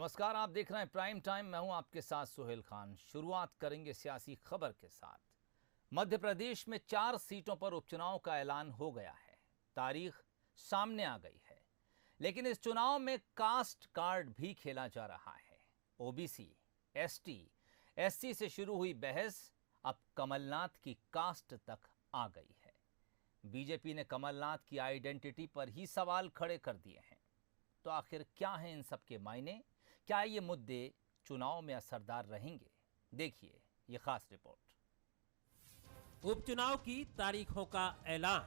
नमस्कार, आप देख रहे हैं प्राइम टाइम। मैं हूं आपके साथ सुहेल खान। शुरुआत करेंगे सियासी खबर के साथ। मध्य प्रदेश में 4 सीटों पर उपचुनाव का ऐलान हो गया है। तारीख सामने आ गई है, लेकिन इस चुनाव में कास्ट कार्ड भी खेला जा रहा है। ओबीसी, एसटी, एससी से शुरू हुई बहस अब कमलनाथ की कास्ट तक आ गई है। बीजेपी ने कमलनाथ की आइडेंटिटी पर ही सवाल खड़े कर दिए हैं। तो आखिर क्या हैं इन सब के मायने? क्या ये मुद्दे चुनाव में असरदार रहेंगे? देखिए ये खास रिपोर्ट। उपचुनाव की तारीखों का ऐलान,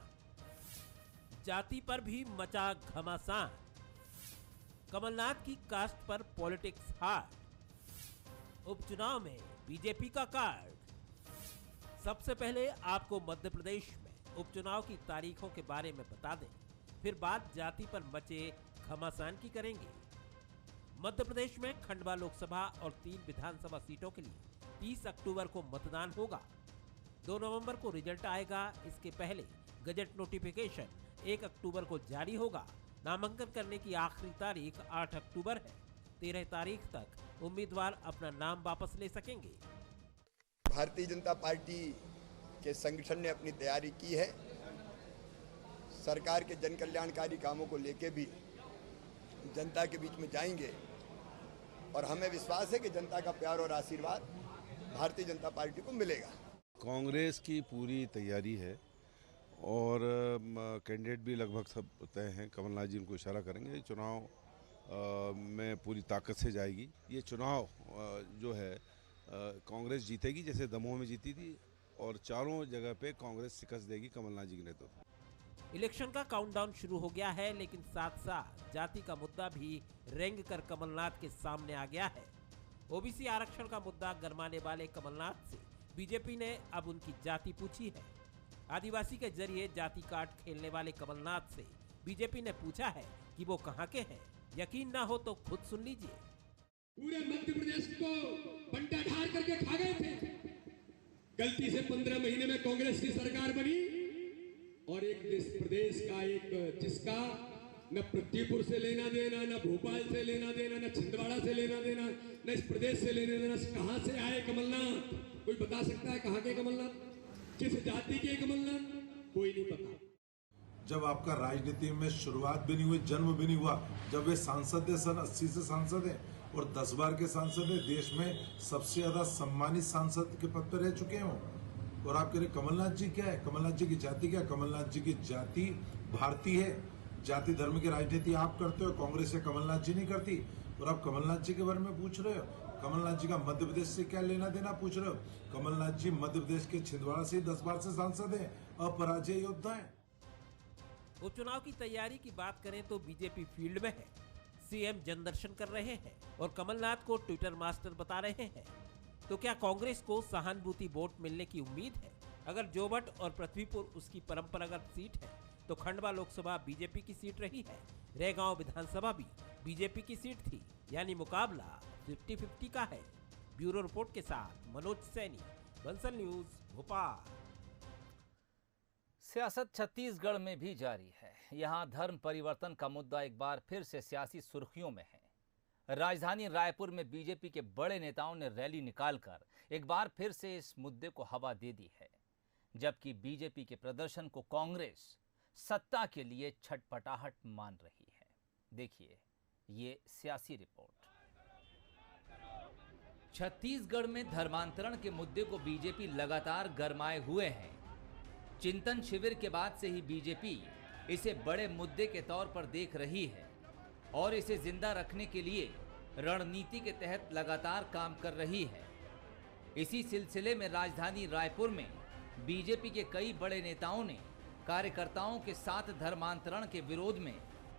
जाति पर भी मचा घमासान, कमलनाथ की कास्ट पर पॉलिटिक्स हार्ड, उपचुनाव में बीजेपी का कार्ड। सबसे पहले आपको मध्य प्रदेश में उपचुनाव की तारीखों के बारे में बता दें, फिर बात जाति पर मचे घमासान की करेंगे। मध्य प्रदेश में खंडवा लोकसभा और 3 विधानसभा सीटों के लिए 30 अक्टूबर को मतदान होगा। 2 नवंबर को रिजल्ट आएगा। इसके पहले गजट नोटिफिकेशन 1 अक्टूबर को जारी होगा। नामांकन करने की आखिरी तारीख 8 अक्टूबर है। 13 तारीख तक उम्मीदवार अपना नाम वापस ले सकेंगे। भारतीय जनता पार्टी के संगठन ने अपनी तैयारी की है। सरकार के जन कल्याणकारी कामों को लेके भी जनता के बीच में जाएंगे और हमें विश्वास है कि जनता का प्यार और आशीर्वाद भारतीय जनता पार्टी को मिलेगा। कांग्रेस की पूरी तैयारी है और कैंडिडेट भी लगभग सब तय हैं। कमलनाथ जी उनको इशारा करेंगे। चुनाव में पूरी ताकत से जाएगी। ये चुनाव जो है कांग्रेस जीतेगी, जैसे दमोह में जीती थी, और चारों जगह पे कांग्रेस शिकस्त देगी कमलनाथ जी के नेतृत्व। इलेक्शन का काउंटडाउन शुरू हो गया है, लेकिन साथ साथ जाति का मुद्दा भी रेंग कर कमलनाथ के सामने आ गया है। ओबीसी आरक्षण का मुद्दा गरमाने वाले कमलनाथ से बीजेपी ने अब उनकी जाति पूछी है। आदिवासी के जरिए जाति कार्ड खेलने वाले कमलनाथ से बीजेपी ने पूछा है कि वो कहां के हैं। यकीन ना हो तो खुद सुन लीजिए। पूरे मध्य प्रदेश को बंटा ढार करके खा गए थे। गलती से 15 महीने में कांग्रेस की सरकार बनी और एक प्रदेश का एक जिसका न पृथ्वीपुर से लेना देना, न भोपाल से लेना देना, न छिंदवाड़ा से लेना देना, न इस प्रदेश से लेना देना। कहां से आए कमलनाथ? कोई बता सकता है कहां के कमलनाथ? किस जाति के कमलनाथ? कोई नहीं पता। जब आपका राजनीति में शुरुआत भी नहीं हुई, जन्म भी नहीं हुआ, जब वे सांसद है, सन 80 से सांसद है और 10 बार के सांसद है, देश में सबसे ज्यादा सम्मानित सांसद के पद पर रह चुके हैं। और आप कह रहे कमलनाथ जी क्या है? कमलनाथ जी की जाति क्या है? कमलनाथ जी की जाति भारतीय है। जाति धर्म की राजनीति आप करते हो, कांग्रेस से कमलनाथ जी नहीं करती। और आप कमलनाथ जी के बारे में पूछ रहे हो? कमलनाथ जी का मध्य प्रदेश से क्या लेना देना पूछ रहे हो? कमलनाथ जी मध्य प्रदेश के छिंदवाड़ा से 10 बार से सांसद है, अपराजय योद्धा है। उपचुनाव की तैयारी की बात करें तो बीजेपी फील्ड में है। सीएम जनदर्शन कर रहे हैं और कमलनाथ को ट्विटर मास्टर बता रहे हैं। तो क्या कांग्रेस को सहानुभूति वोट मिलने की उम्मीद है? अगर जोबट और पृथ्वीपुर उसकी परंपरागत सीट है तो खंडवा लोकसभा बीजेपी की सीट रही है। रेगांव विधानसभा भी बीजेपी की सीट थी, यानी मुकाबला 50-50 का है। ब्यूरो रिपोर्ट के साथ मनोज सैनी, बंसल न्यूज, भोपाल। सियासत छत्तीसगढ़ में भी जारी है। यहां धर्म परिवर्तन का मुद्दा एक बार फिर से सियासी सुर्खियों में है। राजधानी रायपुर में बीजेपी के बड़े नेताओं ने रैली निकालकर एक बार फिर से इस मुद्दे को हवा दे दी है, जबकि बीजेपी के प्रदर्शन को कांग्रेस सत्ता के लिए छटपटाहट मान रही है। देखिए ये सियासी रिपोर्ट। छत्तीसगढ़ में धर्मांतरण के मुद्दे को बीजेपी लगातार गरमाए हुए है। चिंतन शिविर के बाद से ही बीजेपी इसे बड़े मुद्दे के तौर पर देख रही है और इसे जिंदा रखने के लिए रणनीति के तहत लगातार काम कर रही है। इसी सिलसिले में राजधानी रायपुर में बीजेपी के कई बड़े नेताओं ने कार्यकर्ताओं के साथ धर्मांतरण के विरोध में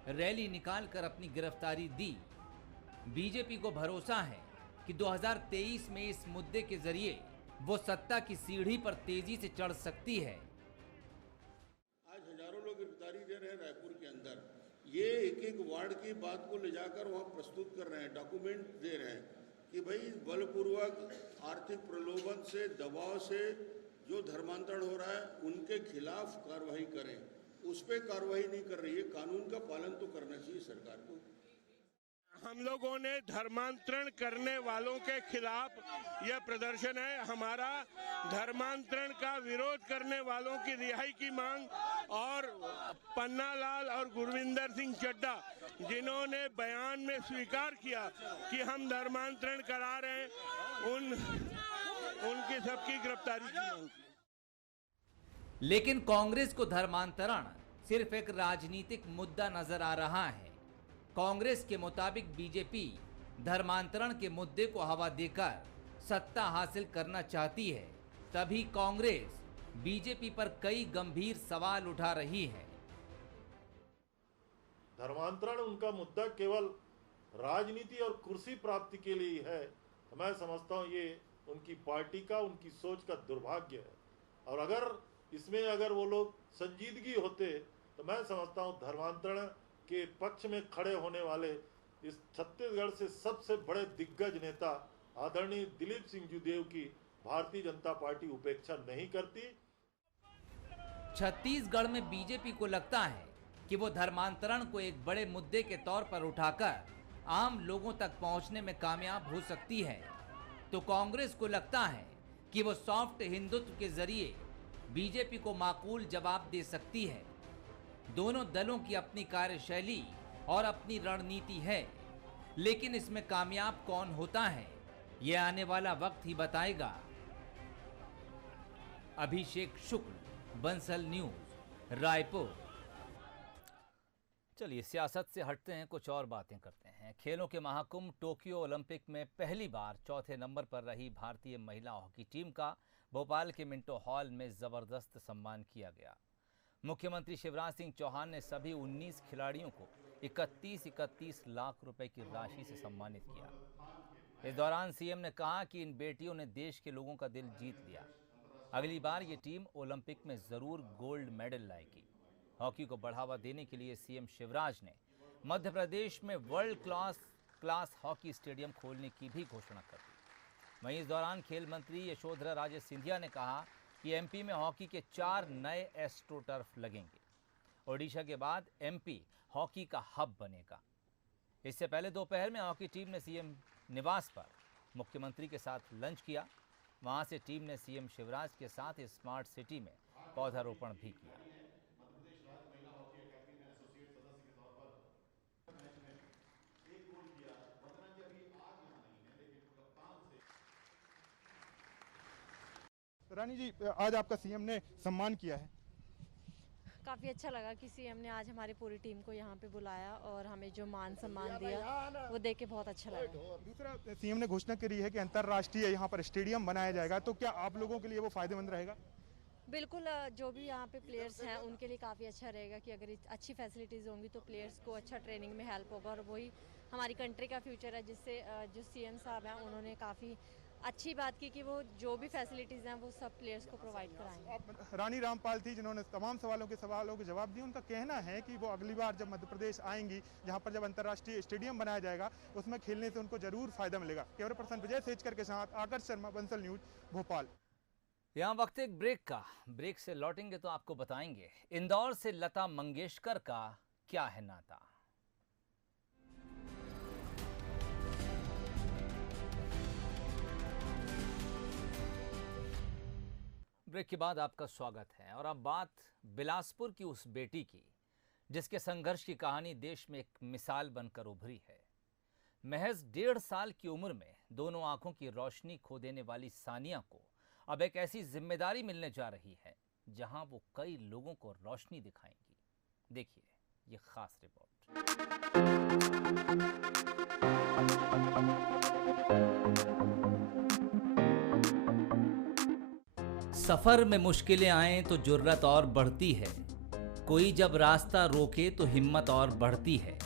रैली निकालकर अपनी गिरफ्तारी दी। बीजेपी को भरोसा है कि 2023 में इस मुद्दे के जरिए वो सत्ता की सीढ़ी पर तेजी से चढ़ सकती है। आज हजारों लोग गिरफ्तारी दे रहे हैं रायपुर के अंदर। ये एक एक वार्ड की बात को ले जाकर वहाँ प्रस्तुत कर रहे हैं, डॉक्यूमेंट दे रहे हैं कि भाई बलपूर्वक आर्थिक प्रलोभन से, दबाव से जो धर्मांतरण हो रहा है उनके खिलाफ कार्रवाई करें। उस पर कार्रवाई नहीं कर रही है। कानून का पालन तो करना चाहिए सरकार को। हम लोगों ने धर्मांतरण करने वालों के खिलाफ यह प्रदर्शन है। हमारा धर्मांतरण का विरोध करने वालों की रिहाई की मांग, और पन्नालाल और गुरविंदर सिंह चड्डा जिन्होंने बयान में स्वीकार किया कि हम धर्मांतरण करा रहे हैं, उनकी सबकी गिरफ्तारी की मांग की। लेकिन कांग्रेस को धर्मांतरण सिर्फ एक राजनीतिक मुद्दा नजर आ रहा है। कांग्रेस के मुताबिक बीजेपी धर्मांतरण के मुद्दे को हवा देकर सत्ता हासिल करना चाहती है, तभी कांग्रेस बीजेपी पर कई गंभीर सवाल उठा रही है। धर्मांतरण उनका मुद्दा केवल राजनीति और कुर्सी प्राप्ति के लिए है। मैं समझता हूँ ये उनकी पार्टी का, उनकी सोच का दुर्भाग्य है। और अगर वो लोग संजीदगी होते तो मैं समझता हूँ धर्मांतरण के पक्ष में खड़े होने वाले इस छत्तीसगढ़ से सबसे बड़े दिग्गज नेता आदरणीय दिलीप सिंह जूदेव की भारतीय जनता पार्टी उपेक्षा नहीं करती। छत्तीसगढ़ में बीजेपी को लगता है कि वो धर्मांतरण को एक बड़े मुद्दे के तौर पर उठाकर आम लोगों तक पहुंचने में कामयाब हो सकती है, तो कांग्रेस को लगता है कि वो सॉफ्ट हिंदुत्व के जरिए बीजेपी को माकूल जवाब दे सकती है। दोनों दलों की अपनी कार्यशैली और अपनी रणनीति है, लेकिन इसमें कामयाब कौन होता है ये आने वाला वक्त ही बताएगा। अभिषेक शुक्ल, बंसल न्यूज, रायपुर। चलिए सियासत से हटते हैं, कुछ और बातें करते हैं। खेलों के महाकुंभ टोक्यो ओलंपिक में पहली बार चौथे नंबर पर रही भारतीय महिला हॉकी टीम का भोपाल के मिंटो हॉल में जबरदस्त सम्मान किया गया। मुख्यमंत्री शिवराज सिंह चौहान ने सभी 19 खिलाड़ियों को 31 लाख रुपए की राशि से सम्मानित किया। इस दौरान सीएम ने कहा कि इन बेटियों ने देश के लोगों का दिल जीत लिया। अगली बार ये टीम ओलंपिक में जरूर गोल्ड मेडल लाएगी। हॉकी को बढ़ावा देने के लिए सीएम शिवराज ने मध्य प्रदेश में वर्ल्ड क्लास हॉकी स्टेडियम खोलने की भी घोषणा कर दी। वहीं इस दौरान खेल मंत्री यशोधरा राजे सिंधिया ने कहा कि एमपी में हॉकी के 4 नए एस्ट्रो टर्फ लगेंगे। ओडिशा के बाद एमपी हॉकी का हब बनेगा। इससे पहले दोपहर में हॉकी टीम ने सीएम निवास पर मुख्यमंत्री के साथ लंच किया। वहां से टीम ने सीएम शिवराज के साथ स्मार्ट सिटी में पौधारोपण भी किया। रानी जी, आज आपका सीएम ने सम्मान किया है, काफ़ी अच्छा लगा कि सीएम ने आज हमारी पूरी टीम को यहाँ पे बुलाया और हमें जो मान सम्मान दिया वो देख के बहुत अच्छा लगा। दूसरा, सीएम ने घोषणा करी है कि अंतर्राष्ट्रीय यहाँ पर स्टेडियम बनाया जाएगा, तो क्या आप लोगों के लिए वो फायदेमंद रहेगा? बिल्कुल, जो भी यहाँ पे प्लेयर्स हैं उनके लिए काफ़ी अच्छा रहेगा कि अगर अच्छी फैसिलिटीज़ होंगी तो प्लेयर्स को अच्छा ट्रेनिंग में हेल्प होगा और वही हमारी कंट्री का फ्यूचर है। जिससे जो सीएम साहब हैं उन्होंने काफ़ी अच्छी बात की कि वो जो भी फैसिलिटीज़ हैं वो सब प्लेयर्स को प्रोवाइड कराएंगे। रानी रामपाल थी जिन्होंने तमाम सवालों के जवाब दिए। उनका कहना है कि वो अगली बार जब मध्य प्रदेश आएंगी, जहां पर जब अंतर्राष्ट्रीय स्टेडियम बनाया जाएगा, उसमें खेलने से उनको जरूर फायदा मिलेगा। कैमरा पर्सन विजय सेजकर के साथ आकर्ष शर्मा, बंसल न्यूज, भोपाल। यहाँ वक्त एक ब्रेक का। ब्रेक से लौटेंगे तो आपको बताएंगे इंदौर से लता मंगेशकर का क्या है नाता। ब्रेक के बाद आपका स्वागत है और अब बात बिलासपुर की उस बेटी की जिसके संघर्ष की कहानी देश में एक मिसाल बनकर उभरी है। महज 1.5 साल की उम्र में दोनों आंखों की रोशनी खो देने वाली सानिया को अब एक ऐसी जिम्मेदारी मिलने जा रही है जहां वो कई लोगों को रोशनी दिखाएंगी। देखिए ये खास रिपोर्ट। सफर में मुश्किलें आएं तो जुर्रत और बढ़ती है, कोई जब रास्ता रोके तो हिम्मत और बढ़ती है।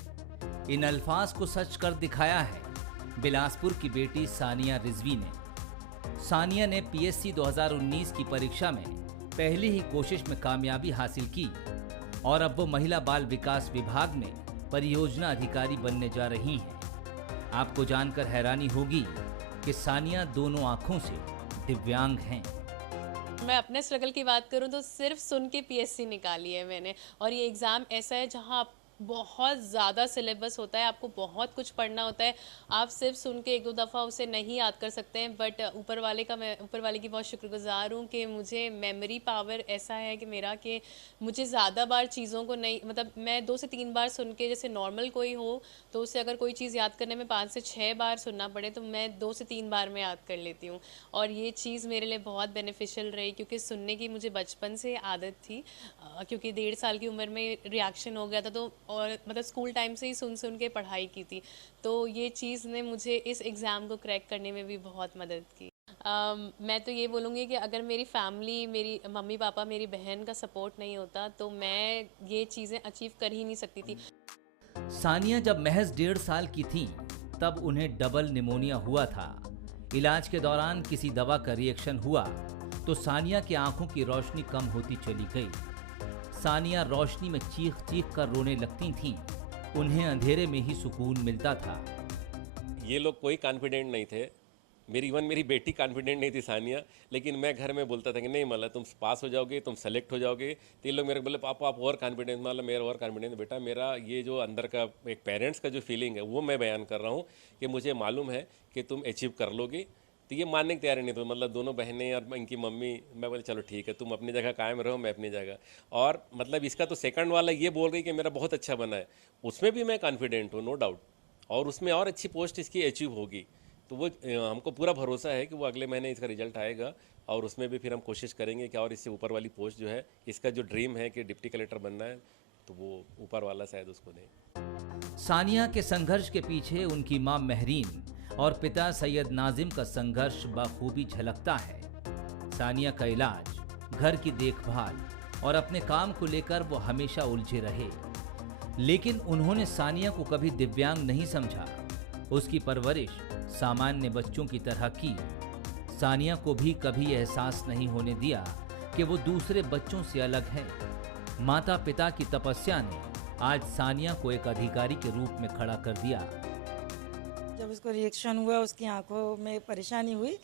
इन अल्फाज को सच कर दिखाया है बिलासपुर की बेटी सानिया रिजवी ने। सानिया ने पीएससी 2019 की परीक्षा में पहली ही कोशिश में कामयाबी हासिल की और अब वो महिला बाल विकास विभाग में परियोजना अधिकारी बनने जा रही हैं। आपको जानकर हैरानी होगी कि सानिया दोनों आंखों से दिव्यांग हैं। मैं अपने स्ट्रगल की बात करूं तो सिर्फ सुन के पीएससी निकाली है मैंने, और ये एग्ज़ाम ऐसा है जहां बहुत ज़्यादा सिलेबस होता है, आपको बहुत कुछ पढ़ना होता है। आप सिर्फ सुन के एक दो दफ़ा उसे नहीं याद कर सकते हैं, बट मैं ऊपर वाले की बहुत शुक्रगुजार हूँ कि मुझे मेमोरी पावर ऐसा है कि मेरा कि मुझे ज़्यादा बार चीज़ों को नहीं, मतलब मैं 2 से 3 बार सुन के, जैसे नॉर्मल कोई हो तो उसे अगर कोई चीज़ याद करने में 5 से 6 बार सुनना पड़े तो मैं 2 से 3 बार में याद कर लेती हूँ। और ये चीज़ मेरे लिए बहुत बेनिफिशियल रही, क्योंकि सुनने की मुझे बचपन से आदत थी, क्योंकि 1.5 साल की उम्र में रिएक्शन हो गया था, तो और मतलब स्कूल टाइम से ही सुन के पढ़ाई की थी, तो ये चीज़ ने मुझे इस एग्ज़ाम को क्रैक करने में भी बहुत मदद की। मैं तो ये बोलूँगी कि अगर मेरी फैमिली, मेरी मम्मी पापा, मेरी बहन का सपोर्ट नहीं होता तो मैं ये चीज़ें अचीव कर ही नहीं सकती थी। सानिया जब महज 1.5 साल की थीं, तब उन्हें डबल निमोनिया हुआ था। इलाज के दौरान किसी दवा का रिएक्शन हुआ तो सानिया की आंखों की रोशनी कम होती चली गई। सानिया रोशनी में चीख चीख कर रोने लगती थीं। उन्हें अंधेरे में ही सुकून मिलता था। ये लोग कोई कॉन्फिडेंट नहीं थे, मेरी बेटी कॉन्फिडेंट नहीं थी सानिया, लेकिन मैं घर में बोलता था कि नहीं मतलब तुम पास हो जाओगे, तुम सेलेक्ट हो जाओगे, तो ये लोग मेरे को बोले पापा आप और कॉन्फिडेंस, मतलब मेरा और कॉन्फिडेंस। बेटा मेरा ये जो अंदर का एक पेरेंट्स का जो फीलिंग है वो मैं बयान कर रहा हूँ कि मुझे मालूम है कि तुम अचीव कर लोगे। तो ये मानने की तैयारी नहीं थी, मतलब दोनों बहनें और इनकी मम्मी, मैं बोले चलो ठीक है तुम अपनी जगह कायम रहो, मैं अपनी जगह। और मतलब इसका तो सेकंड वाला ये बोल रही कि मेरा बहुत अच्छा बना है, उसमें भी मैं कॉन्फिडेंट हूँ नो डाउट, और उसमें और अच्छी पोस्ट इसकी अचीव होगी। तो वो हमको पूरा भरोसा है कि वो अगले महीने इसका रिजल्ट आएगा और उसमें भी फिर हम कोशिश करेंगे कि और इससे ऊपर वाली पोस्ट जो है, इसका जो ड्रीम है कि डिप्टी कलेक्टर बनना है, तो वो ऊपर वाला शायद उसको दे। सानिया के संघर्ष के पीछे उनकी मां महरीन और पिता सैयद नाजिम का संघर्ष बखूबी झलकता है। सानिया का इलाज, घर की देखभाल और अपने काम को लेकर वो हमेशा उलझे रहे, लेकिन उन्होंने सानिया को कभी दिव्यांग नहीं समझा। उसकी परवरिश सामान्य बच्चों की तरह की। सानिया को भी कभी एहसास नहीं होने दिया कि वो दूसरे बच्चों से अलग है। माता पिता की तपस्या ने आज सानिया को एक अधिकारी के रूप में खड़ा कर दिया। जब उसको रिएक्शन हुआ, उसकी आंखों में परेशानी हुई,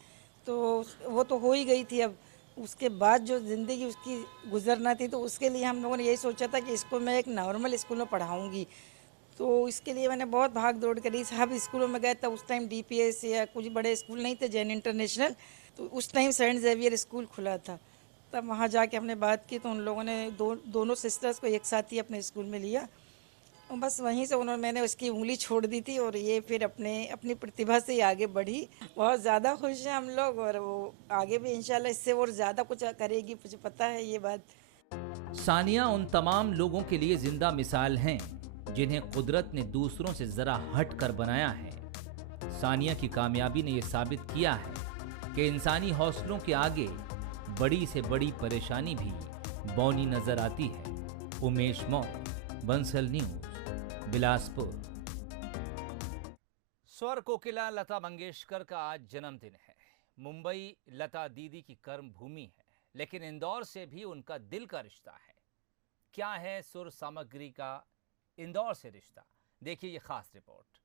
तो वो तो हो ही गई थी। अब उसके बाद जो ज़िंदगी उसकी गुजरना थी, तो उसके लिए हम लोगों ने यही सोचा था कि इसको मैं एक नॉर्मल स्कूल में पढ़ाऊंगी। तो इसके लिए मैंने बहुत भाग दौड़ करी, सब स्कूलों में गए। तब उस टाइम DPS या कुछ बड़े स्कूल नहीं थे, जैन इंटरनेशनल, तो उस टाइम सेंट जेवियर स्कूल खुला था। तब वहाँ जाके हमने बात की, तो उन लोगों ने दोनों सिस्टर्स को एक साथ ही अपने स्कूल में लिया, और बस वहीं से मैंने उसकी उंगली छोड़ दी थी, और ये फिर अपनी प्रतिभा से ही आगे बढ़ी। बहुत ज़्यादा खुश हैं हम लोग, और वो आगे भी इंशाल्लाह इससे और ज़्यादा कुछ करेगी, मुझे पता है ये बात। सानिया उन तमाम लोगों के लिए जिंदा मिसाल हैं जिन्हें कुदरत ने दूसरों से जरा हट कर बनाया है। सानिया की कामयाबी ने यह साबित किया है कि इंसानी हौसलों के आगे बड़ी से बड़ी परेशानी भी बौनी नजर आती है। उमेश मौर्य, बंसल न्यूज, बिलासपुर। स्वर कोकिला लता मंगेशकर का आज जन्मदिन है। मुंबई लता दीदी की कर्म भूमि है, लेकिन इंदौर से भी उनका दिल का रिश्ता है। क्या है सुर सामग्री का इंदौर से रिश्ता, देखिए ये खास रिपोर्ट।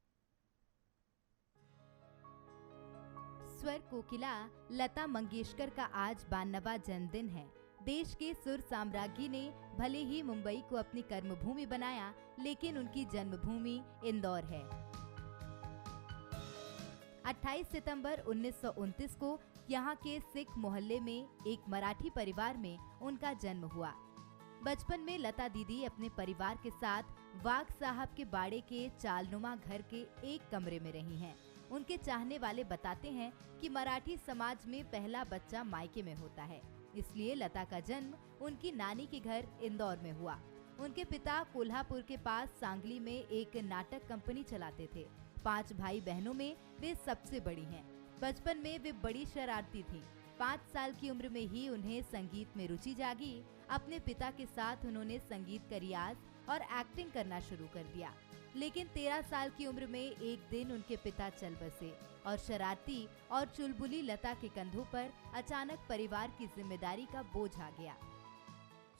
स्वर कोकिला लता मंगेशकर का आज 92वां जन्मदिन है। देश के सुर साम्राज्ञी ने भले ही मुंबई को अपनी कर्मभूमि बनाया, लेकिन उनकी जन्मभूमि इंदौर है। 28 सितंबर 1929 को यहाँ के सिख मोहल्ले में एक मराठी परिवार में उनका जन्म हुआ। बचपन में लता दीदी अपने परिवार के साथ वाघ साहब के बाड़े के चालनुमा घर के एक कमरे में रही हैं। उनके चाहने वाले बताते हैं कि मराठी समाज में पहला बच्चा मायके में होता है, इसलिए लता का जन्म उनकी नानी के घर इंदौर में हुआ। उनके पिता कोल्हापुर के पास सांगली में एक नाटक कंपनी चलाते थे। 5 भाई बहनों में वे सबसे बड़ी हैं। बचपन में वे बड़ी शरारती थीं। 5 साल की उम्र में ही उन्हें संगीत में रुचि जागी। अपने पिता के साथ उन्होंने संगीत का रियाज और एक्टिंग करना शुरू कर दिया, लेकिन 13 साल की उम्र में एक दिन उनके पिता चल बसे और शरारती और चुलबुली लता के कंधों पर अचानक परिवार की जिम्मेदारी का बोझ आ गया।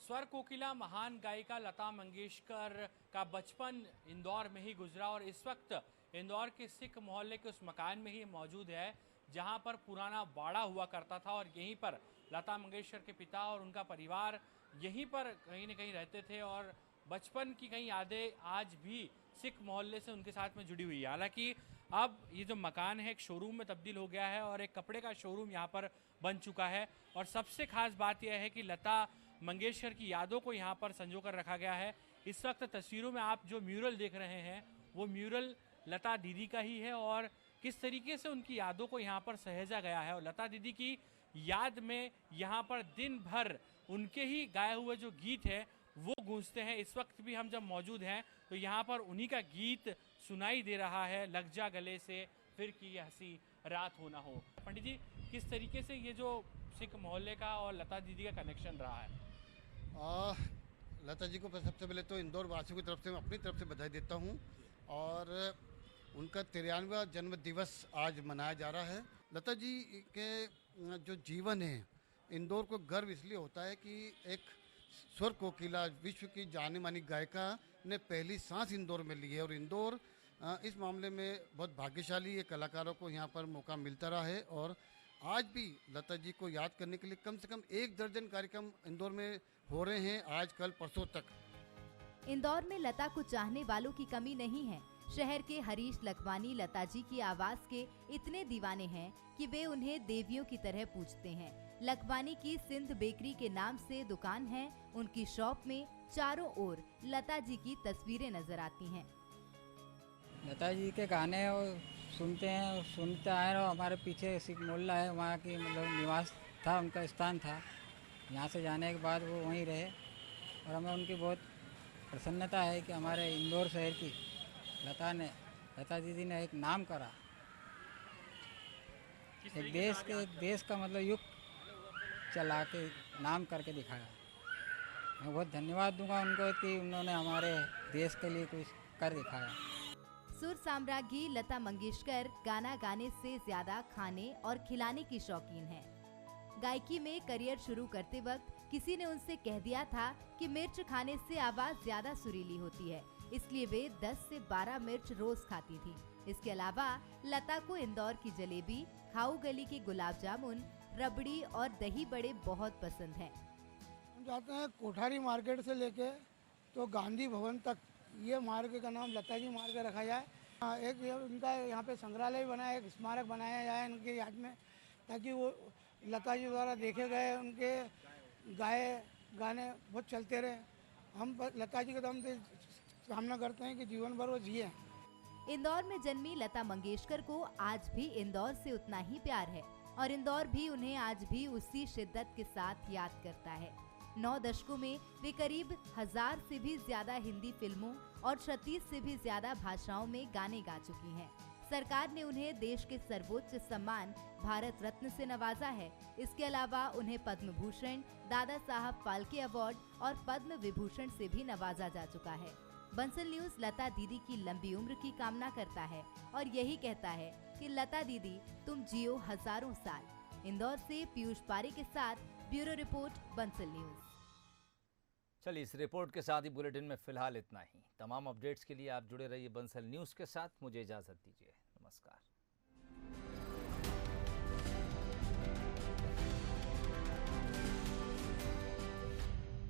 स्वर कोकिला महान गायिका लता मंगेशकर का बचपन इंदौर में ही गुजरा और इस वक्त इंदौर के सिख मोहल्ले के उस मकान में ही मौजूद है जहां पर पुराना बाड़ा हुआ करता था और यहीं पर लता मंगेशकर के पिता और उनका परिवार यहीं पर कहीं न कहीं रहते थे और बचपन की कई यादें आज भी सिख मोहल्ले से उनके साथ में जुड़ी हुई है। हालांकि अब ये जो मकान है एक शोरूम में तब्दील हो गया है और एक कपड़े का शोरूम यहाँ पर बन चुका है। और सबसे खास बात यह है कि लता मंगेशकर की यादों को यहाँ पर संजो कर रखा गया है। इस वक्त तस्वीरों में आप जो म्यूरल देख रहे हैं वो म्यूरल लता दीदी का ही है और किस तरीके से उनकी यादों को यहाँ पर सहेजा गया है। और लता दीदी की याद में यहाँ पर दिन भर उनके ही गाए हुए जो गीत है वो गूंजते हैं। इस वक्त भी हम जब मौजूद हैं तो यहाँ पर उन्हीं का गीत सुनाई दे रहा है, लग जा गले से फिर की ये हंसी रात हो ना हो। पंडित जी, किस तरीके से ये जो सिख मोहल्ले का और लता दीदी का कनेक्शन रहा है? लता जी को सबसे पहले तो इंदौर वासियों की तरफ से अपनी तरफ से बधाई देता हूँ और उनका 93वां जन्म दिवस आज मनाया जा रहा है। लता जी के जो जीवन है, इंदौर को गर्व इसलिए होता है कि एक स्वर कोकिला, विश्व की जानी मानी गायिका ने पहली सांस इंदौर में ली है और इंदौर इस मामले में बहुत भाग्यशाली है। कलाकारों को यहाँ पर मौका मिलता रहा है और आज भी लता जी को याद करने के लिए कम से कम 1 दर्जन कार्यक्रम इंदौर में हो रहे हैं, आज कल परसों तक। इंदौर में लता को चाहने वालों की कमी नहीं है। शहर के हरीश लखवानी लता जी की आवाज के इतने दीवाने हैं कि वे उन्हें देवियों की तरह पूजते हैं। लखवानी की सिंध बेकरी के नाम से दुकान है। उनकी शॉप में चारों ओर लता जी की तस्वीरें नजर आती हैं। लता जी के गाने सुनते हैं और सुनते आए और हमारे पीछे सिख मोहल्ला है, वहाँ की मतलब निवास था, उनका स्थान था। यहाँ से जाने के बाद वो वहीं रहे और हमें उनकी बहुत प्रसन्नता है कि हमारे इंदौर शहर की लता दीदी ने एक नाम करा, एक देश का मतलब युग चला के नाम करके दिखाया। मैं बहुत धन्यवाद दूंगा उनको कि उन्होंने हमारे देश के लिए कुछ कर दिखाया। सुर साम्राज्ञी लता मंगेशकर गाना गाने से ज्यादा खाने और खिलाने की शौकीन हैं। गायकी में करियर शुरू करते वक्त किसी ने उनसे कह दिया था कि मिर्च खाने से आवाज ज्यादा सुरीली होती है, इसलिए वे 10 से 12 मिर्च रोज खाती थी। इसके अलावा लता को इंदौर की जलेबी, खाऊ गली के गुलाब जामुन, रबड़ी और दही बड़े बहुत पसंद हैं। हम जाते हैं कोठारी मार्केट से लेके तो गांधी भवन तक, ये मार्ग का नाम लता जी मार्ग रखा जाए। एक उनका यहाँ पे संग्रहालय बनाया, एक स्मारक बनाया जाए उनके याद में, ताकि वो लता जी द्वारा देखे गए उनके गाए गाने बहुत चलते रहे। हम लता जी के दम से कामना करते हैं कि जीवन भर वो जिए। इंदौर में जन्मी लता मंगेशकर को आज भी इंदौर से उतना ही प्यार है और इंदौर भी उन्हें आज भी उसी शिद्दत के साथ याद करता है। 9 दशकों में वे करीब 1000 से भी ज्यादा हिंदी फिल्मों और 36 से भी ज्यादा भाषाओं में गाने गा चुकी हैं। सरकार ने उन्हें देश के सर्वोच्च सम्मान भारत रत्न से नवाजा है। इसके अलावा उन्हें पद्म भूषण, दादा साहब फाल्के अवार्ड और पद्म विभूषण से भी नवाजा जा चुका है। बंसल न्यूज लता दीदी की लंबी उम्र की कामना करता है और यही कहता है कि लता दीदी तुम जियो हजारों साल। इंदौर से पीयूष पारी के साथ ब्यूरो रिपोर्ट, बंसल न्यूज। चलिए, इस रिपोर्ट के साथ ही बुलेटिन में फिलहाल इतना ही। तमाम अपडेट्स के लिए आप जुड़े रहिए बंसल न्यूज के साथ। मुझे इजाजत दीजिए।